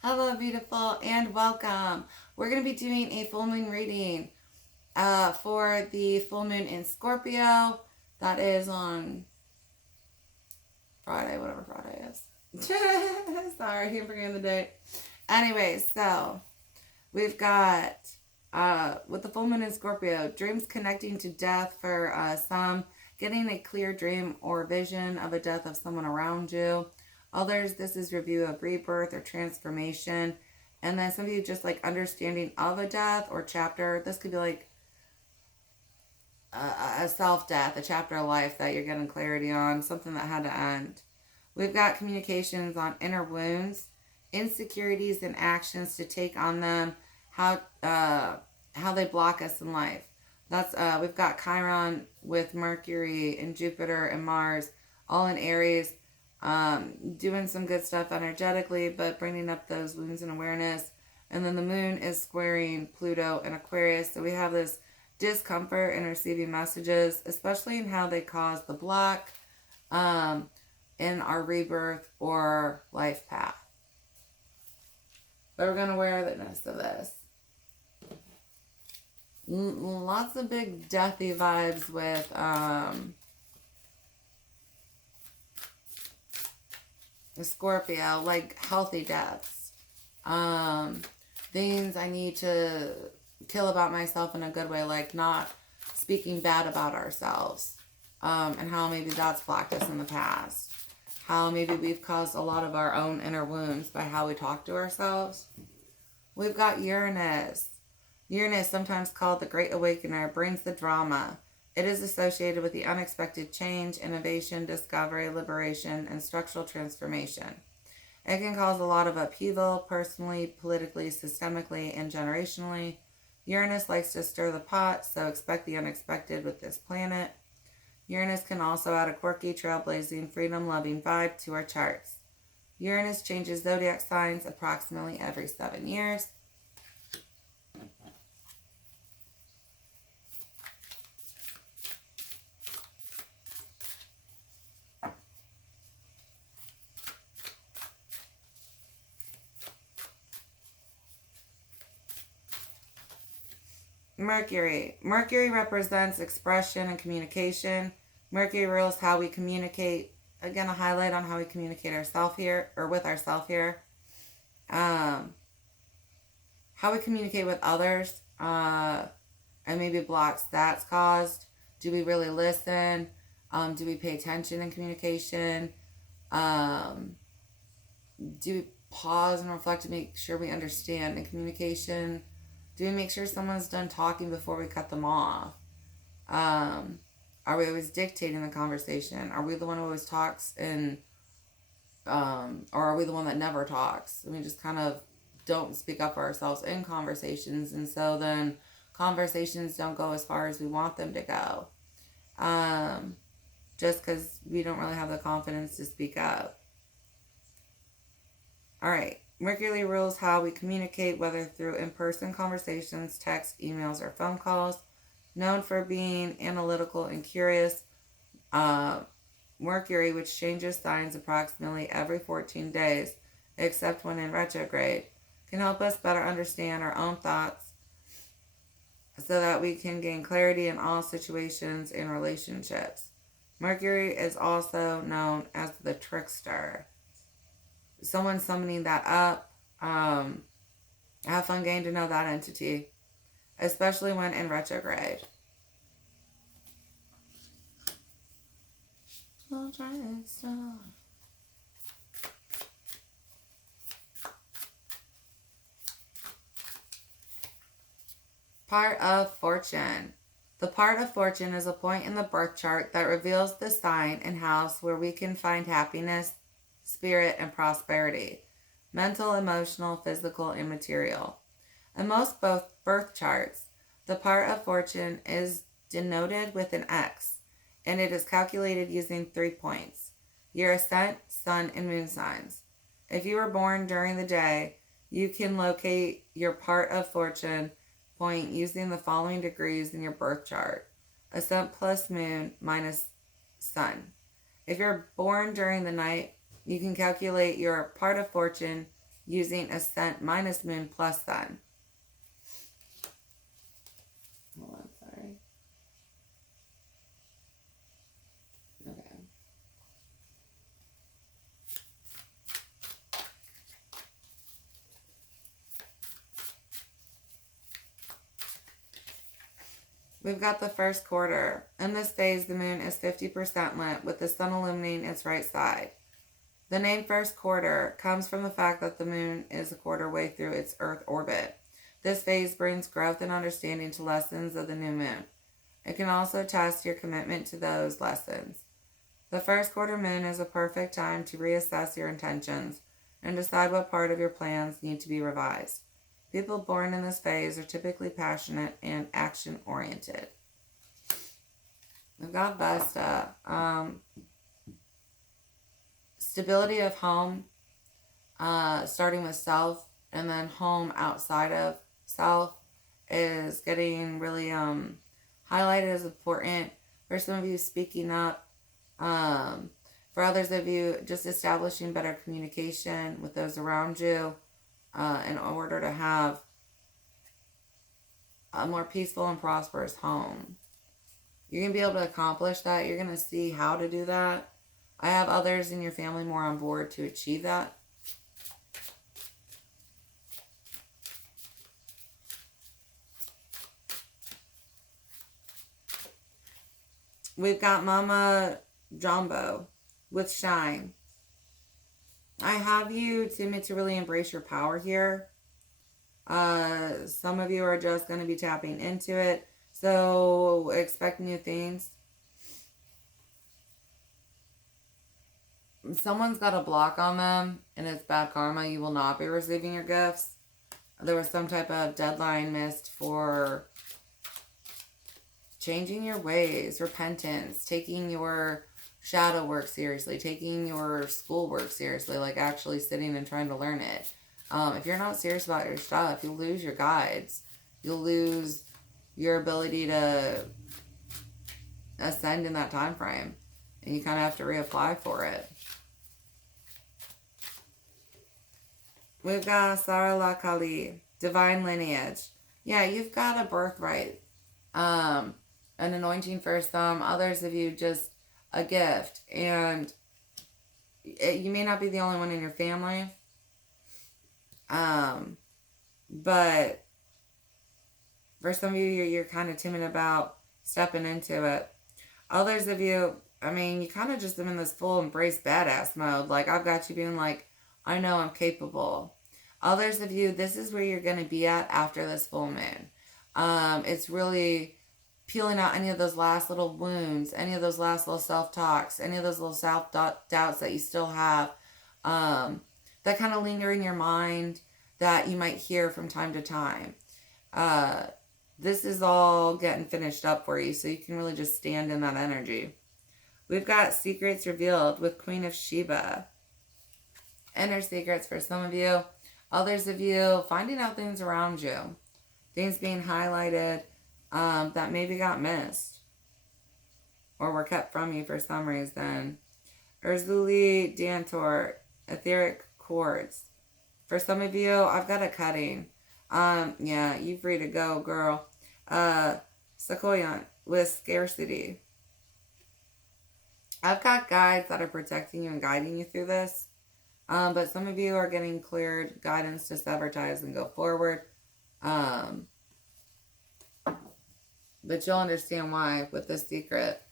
Hello, beautiful, and welcome. We're going to be doing a full moon reading for the full moon in Scorpio. That is on Friday, whatever Friday is. Sorry, I'm forgetting the date. Anyway, so we've got with the full moon in Scorpio, dreams connecting to death for some, getting a clear dream or vision of a death of someone around you. Others, this is review of rebirth or transformation. And then some of you just like understanding of a death or chapter. This could be like a self-death, a chapter of life that you're getting clarity on, something that had to end. We've got communications on inner wounds, insecurities and actions to take on them, how they block us in life. That's we've got Chiron with Mercury and Jupiter and Mars all in Aries, doing some good stuff energetically, but bringing up those wounds and awareness. And then the moon is squaring Pluto and Aquarius, so we have this discomfort in receiving messages, especially in how they cause the block in our rebirth or life path. But we're going to wear the witness of this. Lots of big deathy vibes with Scorpio, like healthy deaths. Things I need to kill about myself in a good way, like not speaking bad about ourselves, and how maybe that's blocked us in the past. How maybe we've caused a lot of our own inner wounds by how we talk to ourselves. We've got Uranus. Uranus, sometimes called the Great Awakener, brings the drama. It is associated with the unexpected change, innovation, discovery, liberation, and structural transformation. It can cause a lot of upheaval, personally, politically, systemically, and generationally. Uranus likes to stir the pot, so expect the unexpected with this planet. Uranus can also add a quirky, trailblazing, freedom-loving vibe to our charts. Uranus changes zodiac signs approximately every 7 years. Mercury. Mercury represents expression and communication. Mercury rules how we communicate. Again, a highlight on how we communicate ourselves here, or with ourselves here. How we communicate with others, and maybe blocks that's caused. Do we really listen? Do we pay attention in communication? Do we pause and reflect to make sure we understand in communication? Do we make sure someone's done talking before we cut them off? Are we always dictating the conversation? Are we the one who always talks or are we the one that never talks? We just kind of don't speak up for ourselves in conversations, and so then conversations don't go as far as we want them to go. Just because we don't really have the confidence to speak up. All right. Mercury rules how we communicate, whether through in-person conversations, text, emails, or phone calls. Known for being analytical and curious, Mercury, which changes signs approximately every 14 days, except when in retrograde, can help us better understand our own thoughts so that we can gain clarity in all situations and relationships. Mercury is also known as the trickster. Someone summoning that up. Have fun getting to know that entity, especially when in retrograde. I'll try this on. Part of fortune. The part of fortune is a point in the birth chart that reveals the sign and house where we can find happiness, spirit, and prosperity. Mental, emotional, physical, and material. In most both birth charts, the part of fortune is denoted with an X, and it is calculated using 3 points: your ascent, sun, and moon signs. If you were born during the day, you can locate your part of fortune point using the following degrees in your birth chart: ascent plus moon minus sun. If you're born during the night, you can calculate your part of fortune using ascent minus moon plus sun. Hold on, sorry. Okay. We've got the first quarter. In this phase, the moon is 50% lit, with the sun illuminating its right side. The name first quarter comes from the fact that the moon is a quarter way through its Earth orbit. This phase brings growth and understanding to lessons of the new moon. It can also test your commitment to those lessons. The first quarter moon is a perfect time to reassess your intentions and decide what part of your plans need to be revised. People born in this phase are typically passionate and action-oriented. We've got Vesta. Stability of home, starting with self, and then home outside of self is getting really highlighted as important. For some of you, speaking up. For others of you, just establishing better communication with those around you in order to have a more peaceful and prosperous home. You're going to be able to accomplish that. You're going to see how to do that. I have others in your family more on board to achieve that. We've got Mama Jumbo with Shine. I have you to really embrace your power here. Some of you are just going to be tapping into it. So expect new things. Someone's got a block on them and it's bad karma. You will not be receiving your gifts. There was some type of deadline missed for changing your ways, repentance, taking your shadow work seriously, taking your school work seriously, like actually sitting and trying to learn it. If you're not serious about your stuff, you'll lose your guides. You'll lose your ability to ascend in that time frame. And you kind of have to reapply for it. We've got Sara La Kali, divine lineage. Yeah, you've got a birthright. An anointing for some. Others of you just a gift. And you may not be the only one in your family. But for some of you, you're kind of timid about stepping into it. Others of you, I mean, you kind of just am in this full embrace badass mode. Like, I've got you being like, I know I'm capable. Others of you, this is where you're going to be at after this full moon. It's really peeling out any of those last little wounds, any of those last little self-talks, any of those little self-doubts that you still have, that kind of linger in your mind that you might hear from time to time. This is all getting finished up for you, so you can really just stand in that energy. We've got secrets revealed with Queen of Sheba. Inner secrets for some of you. Others of you, finding out things around you. Things being highlighted that maybe got missed. Or were kept from you for some reason. Urzuli Dantor, etheric chords. For some of you, I've got a cutting. Yeah, you free to go, girl. Sequoia with scarcity. I've got guides that are protecting you and guiding you through this. But some of you are getting cleared guidance to sever ties and go forward. But you'll understand why with this secret.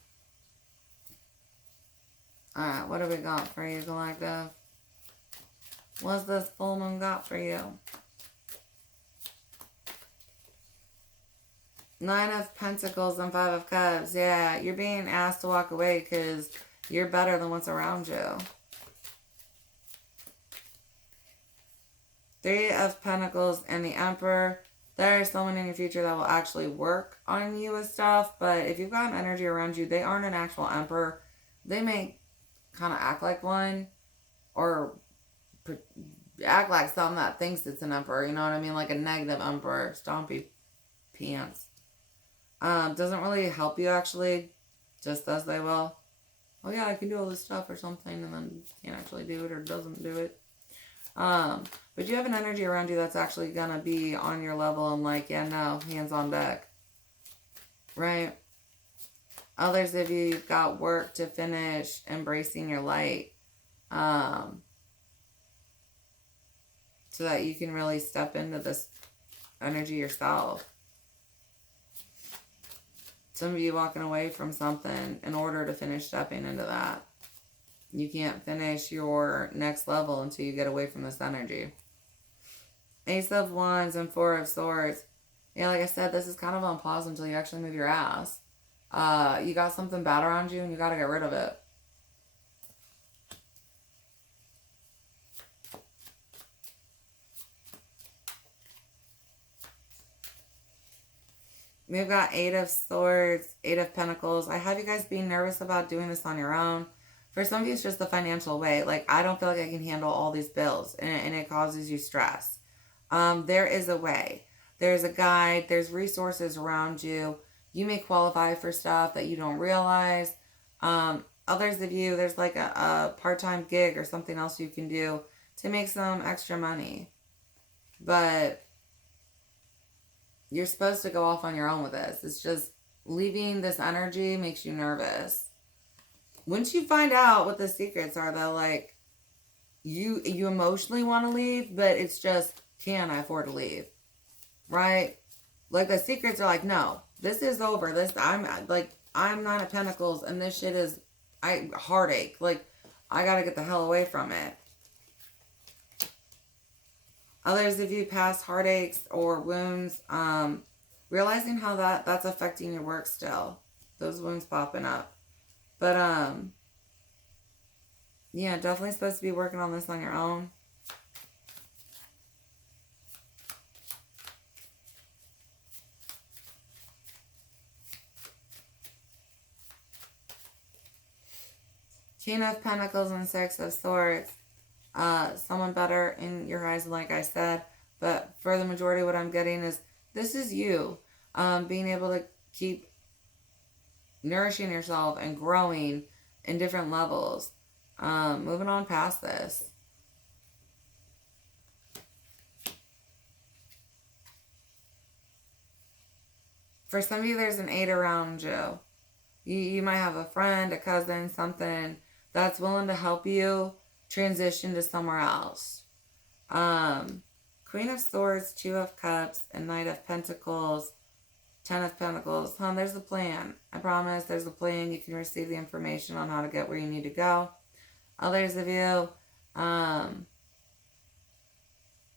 Alright, what do we got for you, Galactive? What's this full moon got for you? 9 of Pentacles and 5 of Cups. Yeah, you're being asked to walk away because you're better than what's around you. 3 of Pentacles and the Emperor. There is someone in your future that will actually work on you with stuff. But if you've got an energy around you, they aren't an actual Emperor. They may kind of act like one. Or act like someone that thinks it's an Emperor. You know what I mean? Like a negative Emperor. Stompy pants. Doesn't really help you actually. Just as they will. Oh yeah, I can do all this stuff or something. And then can't actually do it or doesn't do it. But you have an energy around you that's actually going to be on your level and like, yeah, no, hands on deck. Right? Others of you, you've got work to finish, embracing your light. So that you can really step into this energy yourself. Some of you walking away from something in order to finish stepping into that. You can't finish your next level until you get away from this energy. Ace of Wands and Four of Swords. Yeah, like I said, this is kind of on pause until you actually move your ass. You got something bad around you and you got to get rid of it. We've got Eight of Swords, Eight of Pentacles. I have you guys being nervous about doing this on your own. For some of you, it's just the financial way. Like, I don't feel like I can handle all these bills, and it causes you stress. There is a way. There's a guide. There's resources around you. You may qualify for stuff that you don't realize. Others of you, there's like a part-time gig or something else you can do to make some extra money. But you're supposed to go off on your own with this. It's just leaving this energy makes you nervous. Once you find out what the secrets are, though, like, you emotionally want to leave, but it's just, can I afford to leave? Right? Like, the secrets are like, no, this is over. I'm Nine of Pentacles, and this shit is, heartache. Like, I gotta get the hell away from it. Others of you past heartaches or wounds, realizing how that's affecting your work still. Those wounds popping up. But, yeah, definitely supposed to be working on this on your own. King of Pentacles and Six of Swords. Someone better in your eyes, like I said. But for the majority, what I'm getting is this is you. Being able to keep nourishing yourself and growing in different levels. Moving on past this. For some of you, there's an 8 around you. You might have a friend, a cousin, something that's willing to help you transition to somewhere else. Queen of Swords, Two of Cups, and Knight of Pentacles, Ten of Pentacles. There's a plan. I promise there's a plan. You can receive the information on how to get where you need to go. Others of you, a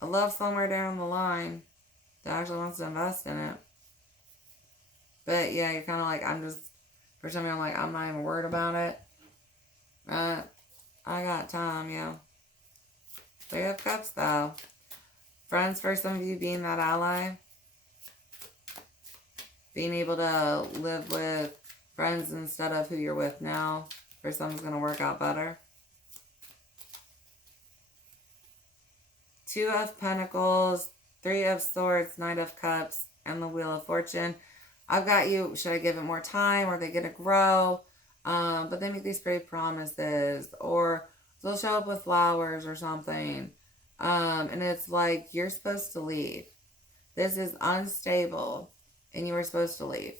love somewhere down the line that actually wants to invest in it. But yeah, you're kind of like, for some of you, I'm like, I'm not even worried about it. I got time, yeah. Three of Cups, though. Friends, for some of you, being that ally. Being able to live with friends instead of who you're with now. For some, it's going to work out better. Two of Pentacles, Three of Swords, Knight of Cups, and the Wheel of Fortune. I've got you. Should I give it more time? Are they going to grow? But they make these pretty promises. Or they'll show up with flowers or something. And it's like, you're supposed to leave. This is unstable. And you were supposed to leave.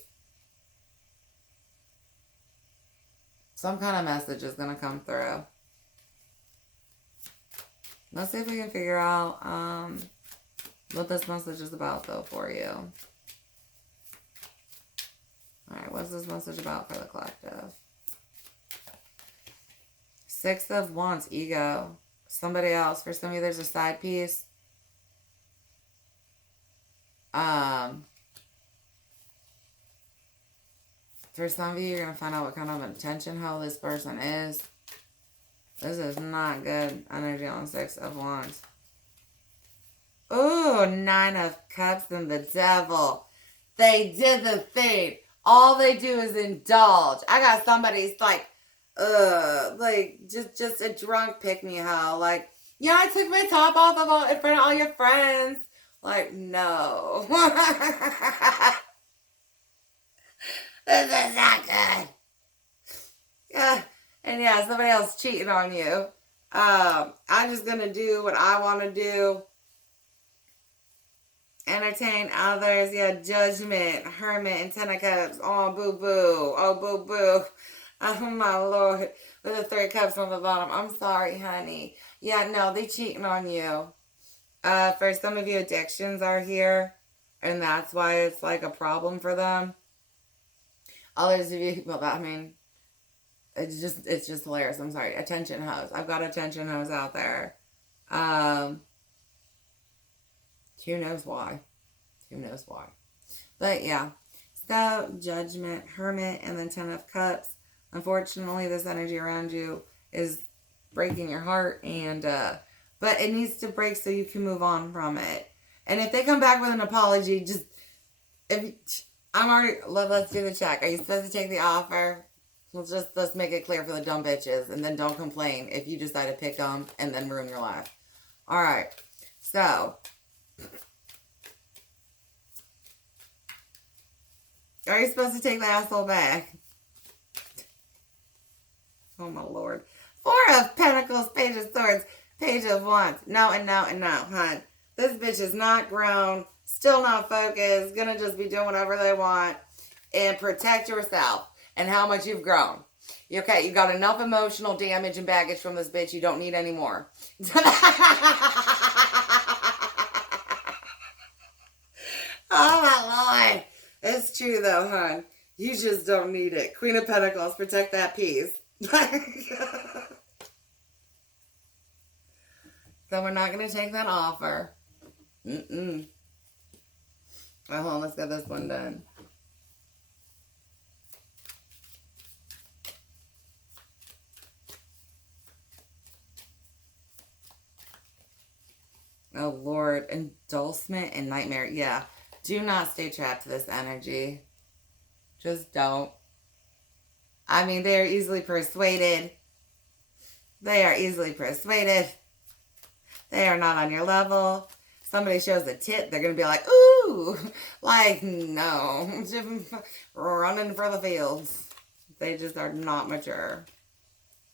Some kind of message is going to come through. Let's see if we can figure out what this message is about, though, for you. Alright, what's this message about for the collective? Six of Wands, ego. Somebody else. For some of you, there's a side piece. For some of you, you're going to find out what kind of attention hoe this person is. This is not good energy on Six of Wands. Ooh, Nine of Cups and the Devil. They did the thing. All they do is indulge. I got somebody's like just a drunk pick-me-hoe. Like, yeah, I took my top off in front of all your friends. Like, no. This is not good. Yeah. And yeah, somebody else cheating on you. I'm just going to do what I want to do. Entertain others. Yeah, Judgment, Hermit, and Ten of Cups. Oh, boo-boo. Oh, boo-boo. Oh, my Lord. With the 3 cups on the bottom. I'm sorry, honey. Yeah, no, they cheating on you. For some of you, addictions are here. And that's why it's like a problem for them. Others of you, well, I mean, it's just hilarious. I'm sorry. Attention hoes. I've got attention hoes out there. Who knows why? Who knows why? But yeah. So, Judgment, Hermit, and then 10 of Cups. Unfortunately, this energy around you is breaking your heart, and but it needs to break so you can move on from it. And if they come back with an apology, just let's do the check. Are you supposed to take the offer? Let's make it clear for the dumb bitches, and then don't complain if you decide to pick them and then ruin your life. All right. So, are you supposed to take the asshole back? Oh, my Lord. 4 of Pentacles, Page of Swords, Page of Wands. No, and no, and no, hon. This bitch is not grown, still not focused, gonna just be doing whatever they want. And protect yourself and how much you've grown. Okay, you got enough emotional damage and baggage from this bitch. You don't need any more. Oh, my Lord. It's true, though, hon. You just don't need it. Queen of Pentacles, protect that peace. So we're not going to take that offer. Well, hold on, let's get this one done. Oh, Lord. Indulgement and nightmare. Yeah. Do not stay trapped to this energy. Just don't. I mean, they are easily persuaded. They are easily persuaded. They are not on your level. Somebody shows a tit, they're going to be like, ooh. Like, no. Running for the fields. They just are not mature.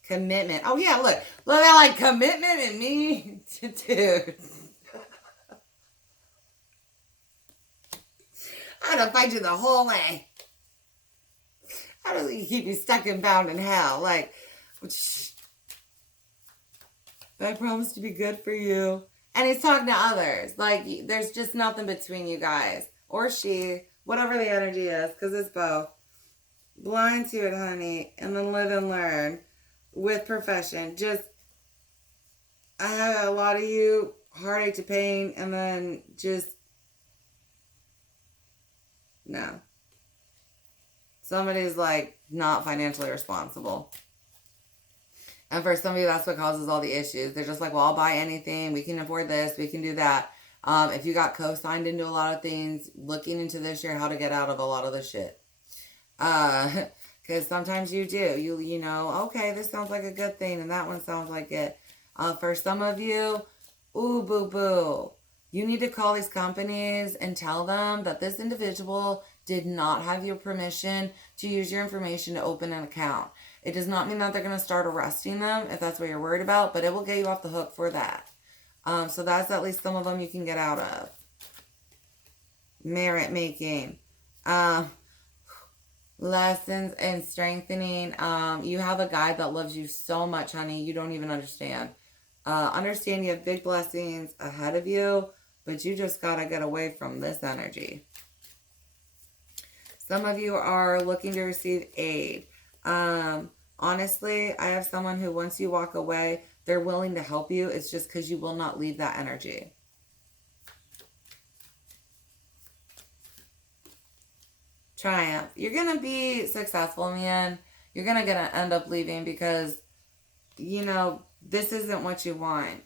Commitment. Oh, yeah, look. Look at like commitment in me. Dude. I'm going to fight you the whole way. How does he keep you stuck and bound in hell? Like, I promise to be good for you. And he's talking to others. Like, there's just nothing between you guys. Or she. Whatever the energy is. Because it's both. Blind to it, honey. And then live and learn. With profession. Just, I have a lot of you. Heartache to pain. And then just, no. Somebody's like not financially responsible. And for some of you, that's what causes all the issues. They're just like, well, I'll buy anything. We can afford this. We can do that. If you got co-signed into a lot of things, looking into this year, how to get out of a lot of the shit. Because sometimes you do. You know, okay, this sounds like a good thing. And that one sounds like it. For some of you, ooh, boo-boo. You need to call these companies and tell them that this individual did not have your permission to use your information to open an account. It does not mean that they're going to start arresting them if that's what you're worried about, but it will get you off the hook for that. So that's at least some of them you can get out of. Merit making. Lessons and strengthening. You have a guy that loves you so much, honey, you don't even understand. Understand you have big blessings ahead of you, but you just got to get away from this energy. Some of you are looking to receive aid. Honestly, I have someone who, once you walk away, they're willing to help you. It's just because you will not leave that energy. Triumph. You're going to be successful in the end. You're going to end up leaving because, you know, this isn't what you want.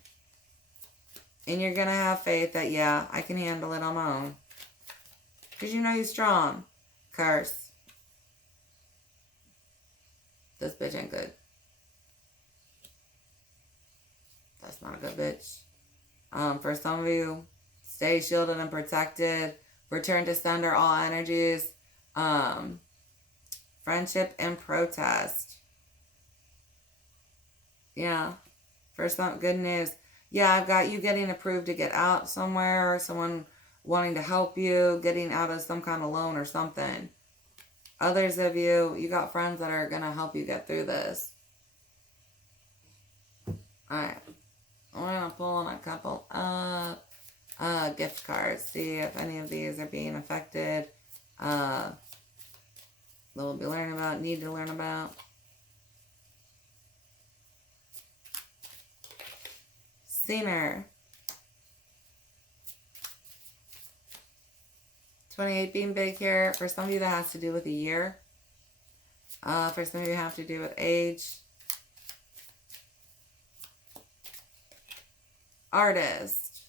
And you're going to have faith that, yeah, I can handle it on my own. Because you know you're strong. Curse. This bitch ain't good. That's not a good bitch. For some of you, stay shielded and protected. Return to sender all energies. Friendship and protest. Yeah. For some good news, yeah, I've got you getting approved to get out somewhere, or someone wanting to help you, getting out of some kind of loan or something. Others of you, you got friends that are going to help you get through this. Alright. We're going to pull on a couple of gift cards. See if any of these are being affected. That we'll be learning about, need to learn about. Scener. 28 being big here. For some of you, that has to do with a year. For some of you, have to do with age. Artist.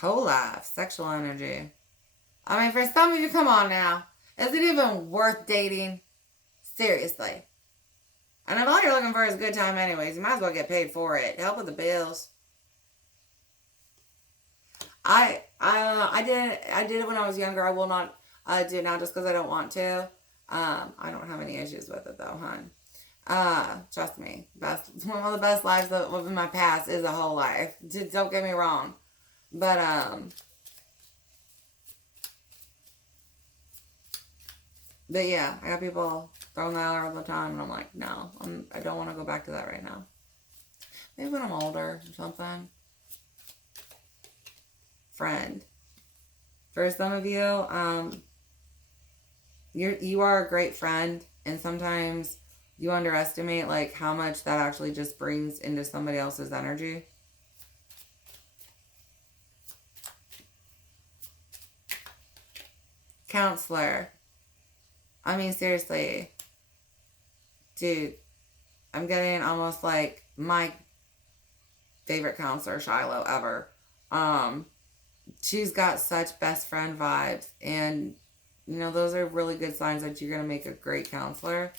Whole life. Sexual energy. I mean, for some of you, come on now. Is it even worth dating? Seriously. And if all you're looking for is a good time anyways, you might as well get paid for it. Help with the bills. I did it when I was younger. I will not do it now just because I don't want to. I don't have any issues with it though, hon. Trust me. One of the best lives of my past is a whole life. Don't get me wrong. But yeah, I got people throwing that out all the time, and I'm like, no, I don't want to go back to that right now. Maybe when I'm older or something. Friend. For some of you, you are a great friend, and sometimes you underestimate like how much that actually just brings into somebody else's energy. Counselor. I mean, seriously, dude, I'm getting almost like my favorite counselor, Shiloh, ever. She's got such best friend vibes, and you know, those are really good signs that you're going to make a great counselor.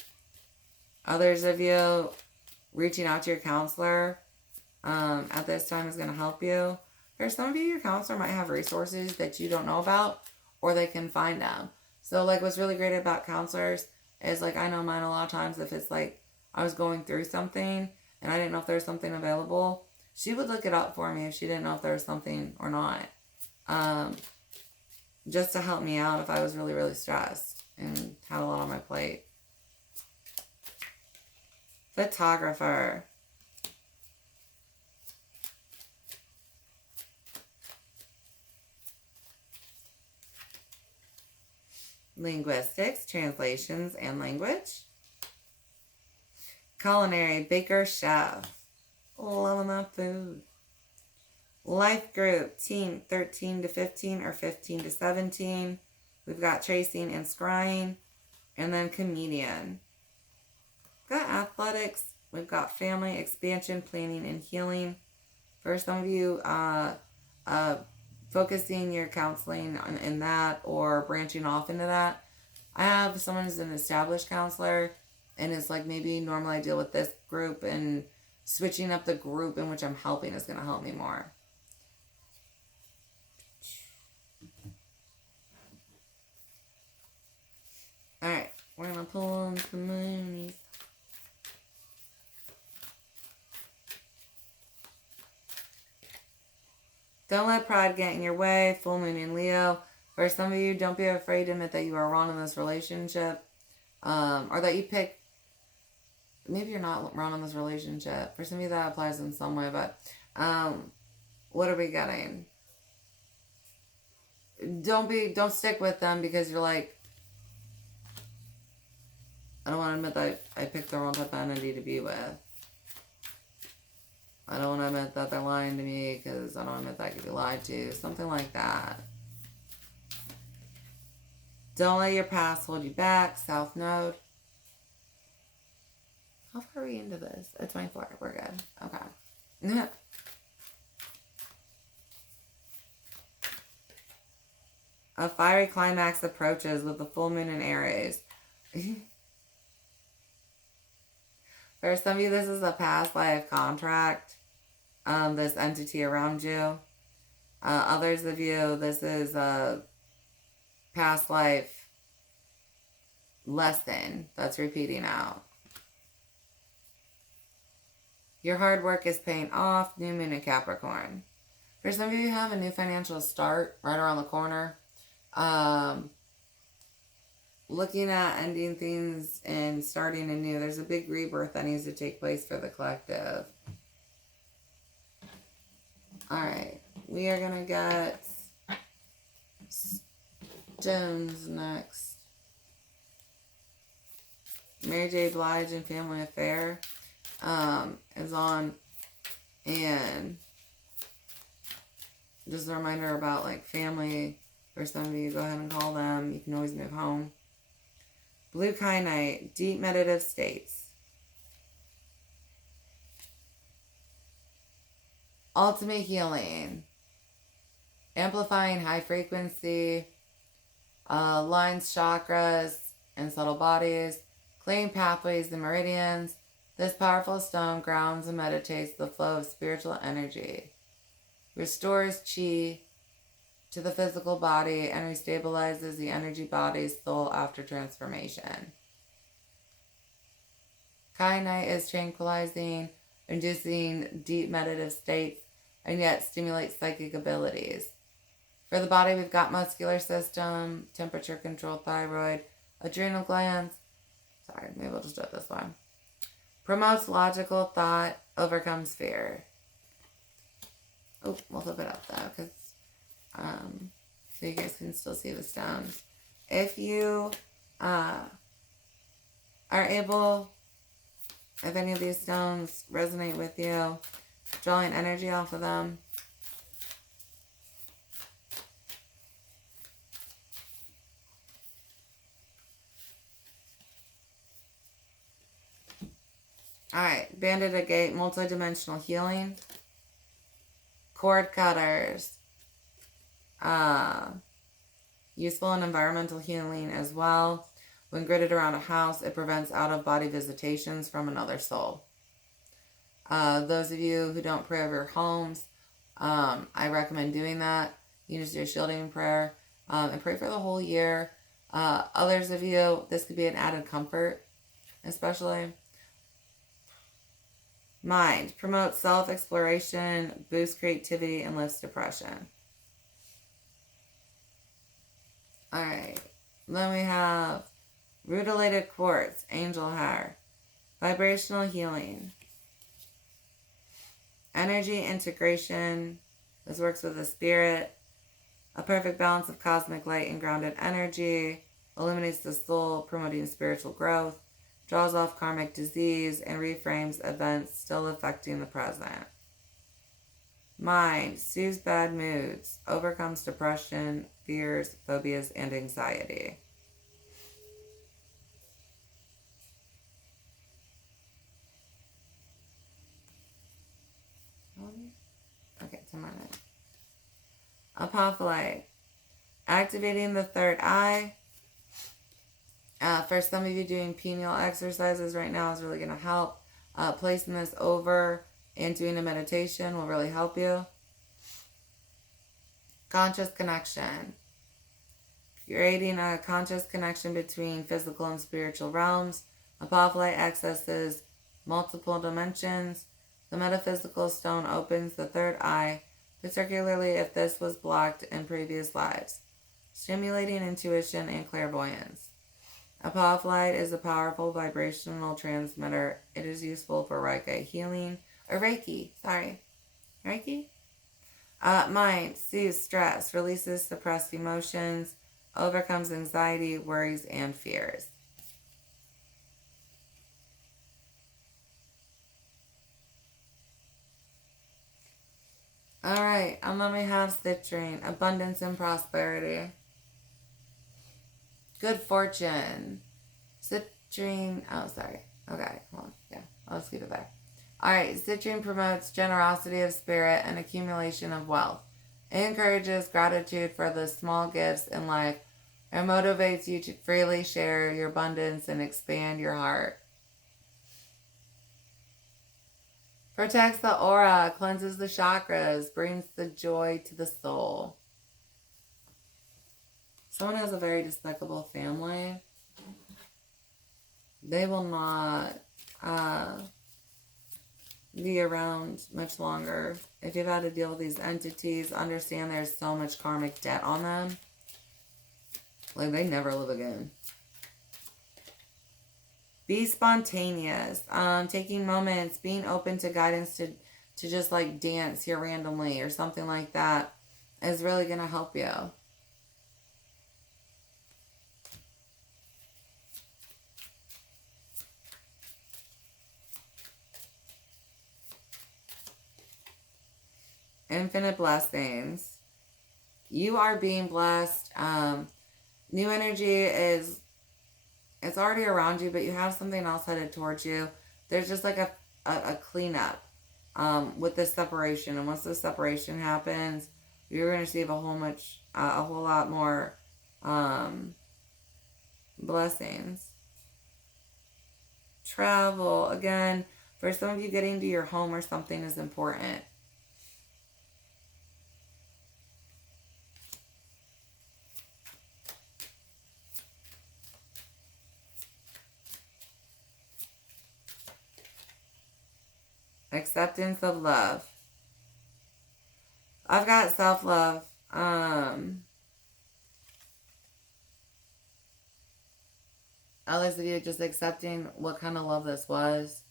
Others of you, reaching out to your counselor at this time is going to help you. For some of you, your counselor might have resources that you don't know about, or they can find them. So, like, what's really great about counselors is, like, I know mine a lot of times, if it's, like, I was going through something and I didn't know if there was something available, she would look it up for me if she didn't know if there was something or not. Just to help me out if I was really, really stressed and had a lot on my plate. Photographer. Linguistics, translations, and language. Culinary, baker, chef. Loving that food. Life group, team 13 to 15 or 15 to 17. We've got tracing and scrying. And then comedian. We've got athletics. We've got family, expansion, planning, and healing. For some of you, focusing your counseling in that or branching off into that. I have someone who's an established counselor, and it's like maybe normally I deal with this group, and switching up the group in which I'm helping is going to help me more. Alright, we're going to pull on some moonies. Don't let pride get in your way. Full moon in Leo. For some of you, don't be afraid to admit that you are wrong in this relationship. Or that you pick... Maybe you're not wrong in this relationship. For some of you, that applies in some way. But what are we getting? Don't stick with them because you're like... I don't want to admit that I picked the wrong type of entity to be with. I don't want to admit that they're lying to me because I don't admit that I could be lied to. Something like that. Don't let your past hold you back. South Node. How far are we into this? At 24. We're good. Okay. A fiery climax approaches with the full moon in Aries. For some of you, this is a past life contract. This entity around you. Others of you, this is a past life lesson that's repeating out. Your hard work is paying off. New moon in Capricorn. For some of you, have a new financial start right around the corner. Looking at ending things and starting anew. There's a big rebirth that needs to take place for the collective. Alright. We are going to get stones next. Mary J. Blige and Family Affair is on, and just a reminder about like family. For some of you, go ahead and call them. You can always move home. Blue Kyanite, deep meditative states. Ultimate healing. Amplifying high frequency. Lines, chakras, and subtle bodies. Clearing pathways and meridians. This powerful stone grounds and meditates the flow of spiritual energy. Restores chi to the physical body and restabilizes the energy body's soul after transformation. Kyanite is tranquilizing, inducing deep meditative states, and yet stimulates psychic abilities. For the body, we've got muscular system, temperature control, thyroid, adrenal glands. Sorry, maybe we'll just do it this one. Promotes logical thought, overcomes fear. Oh, we'll flip it up though, because so you guys can still see the stones. If you are able, if any of these stones resonate with you, drawing energy off of them. Alright, Banded Agate, multidimensional healing. Cord cutters. Useful in environmental healing as well. When gridded around a house, it prevents out-of-body visitations from another soul. Those of you who don't pray over your homes, I recommend doing that. You just do a shielding prayer and pray for the whole year. Others of you, this could be an added comfort, especially. Mind. Promotes self-exploration, boosts creativity, and lifts depression. Alright. Then we have Rutilated Quartz, Angel Hair. Vibrational healing. Energy integration. This works with the spirit. A perfect balance of cosmic light and grounded energy. Illuminates the soul, promoting spiritual growth. Draws off karmic disease and reframes events still affecting the present. Mind. Soothes bad moods. Overcomes depression, fears, phobias, and anxiety. Okay, 10 minutes. Apophyllite. Activating the third eye. For some of you, doing pineal exercises right now is really going to help. Placing this over and doing a meditation will really help you. Conscious connection. Creating a conscious connection between physical and spiritual realms. Apophyllite accesses multiple dimensions. The metaphysical stone opens the third eye, particularly if this was blocked in previous lives, stimulating intuition and clairvoyance. Apophyllite is a powerful vibrational transmitter. It is useful for Reiki healing, or Reiki, sorry. Reiki? Mind, soothes stress, releases suppressed emotions, overcomes anxiety, worries, and fears. Alright, and then we have citrine, abundance and prosperity. Good fortune. Citrine. Oh, sorry. Okay, hold on. Yeah, I'll just keep it there. Alright, citrine promotes generosity of spirit and accumulation of wealth. It encourages gratitude for the small gifts in life and motivates you to freely share your abundance and expand your heart. Protects the aura, cleanses the chakras, brings the joy to the soul. Someone has a very despicable family. They will not be around much longer. If you've had to deal with these entities, understand there's so much karmic debt on them. Like, they never live again. Be spontaneous. Taking moments, being open to guidance to just like dance here randomly or something like that is really going to help you. Infinite blessings. You are being blessed. New energy is, it's already around you, but you have something else headed towards you. There's just like a cleanup with this separation. And once this separation happens, you're going to receive a whole lot more blessings. Travel. Again, for some of you, getting to your home or something is important. Acceptance of love. I've got self-love. Others of you just accepting what kind of love this was.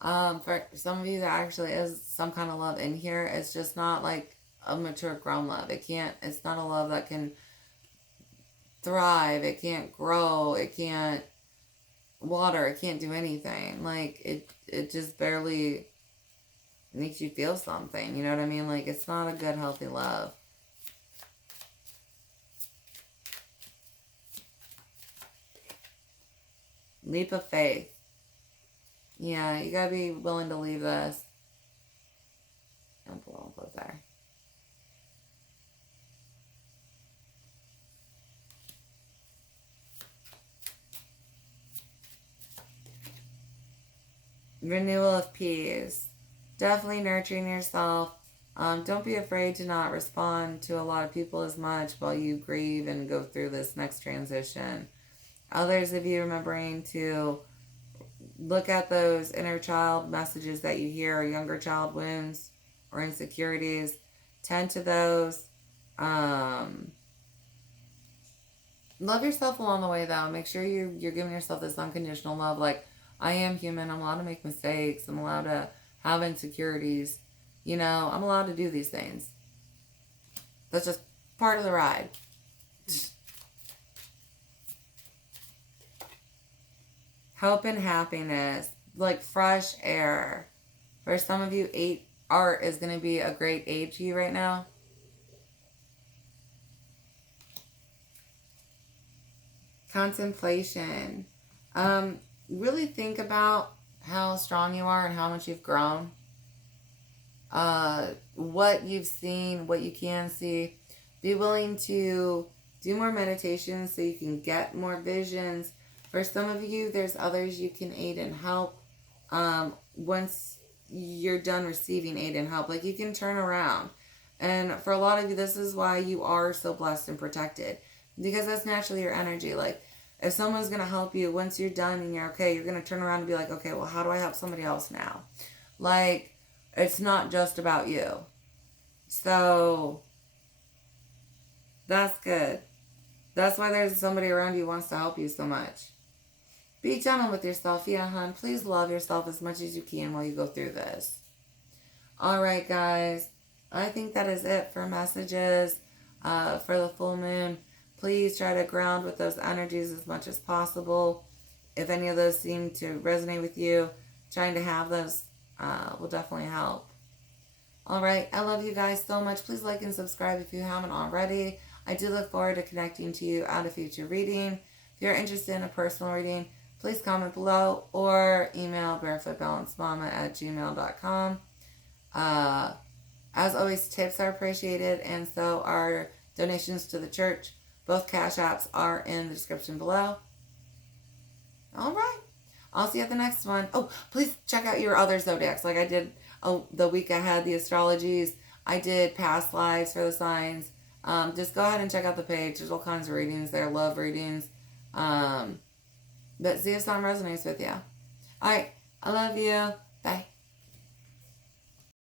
For some of you, there actually is some kind of love in here. It's just not like a mature grown love. It's not a love that can thrive. It can't grow. It can't water. It can't do anything. Like, it just barely makes you feel something. You know what I mean? Like, it's not a good, healthy love. Leap of faith. Yeah, you gotta be willing to leave this. I'll put there. Renewal of peace. Definitely nurturing yourself. Don't be afraid to not respond to a lot of people as much while you grieve and go through this next transition. Others of you remembering to look at those inner child messages that you hear, or younger child wounds or insecurities. Tend to those. Love yourself along the way, though. Make sure you're giving yourself this unconditional love. Like, I am human. I'm allowed to make mistakes. I'm allowed to have insecurities. You know, I'm allowed to do these things. That's just part of the ride. Hope and happiness. Like fresh air. For some of you, art is going to be a great aid to you right now. Contemplation. Really think about how strong you are and how much you've grown. What you've seen, what you can see. Be willing to do more meditations so you can get more visions. For some of you, there's others you can aid and help. Once you're done receiving aid and help, like, you can turn around. And for a lot of you, this is why you are so blessed and protected, because that's naturally your energy. Like, if someone's going to help you, once you're done and you're okay, you're going to turn around and be like, okay, well, how do I help somebody else now? Like, it's not just about you. So that's good. That's why there's somebody around you who wants to help you so much. Be gentle with yourself. Yeah, hon. Please love yourself as much as you can while you go through this. All right, guys. I think that is it for messages for the full moon. Please try to ground with those energies as much as possible. If any of those seem to resonate with you, trying to have those will definitely help. All right. I love you guys so much. Please like and subscribe if you haven't already. I do look forward to connecting to you at a future reading. If you're interested in a personal reading, please comment below or email barefootbalancedmama@gmail.com. As always, tips are appreciated, and so are donations to the church. Both cash apps are in the description below. All right. I'll see you at the next one. Oh, please check out your other zodiacs. Like I did the week I had the astrologies. I did past lives for the signs. Just go ahead and check out the page. There's all kinds of readings there. Love readings. But see if something resonates with you. All right. I love you.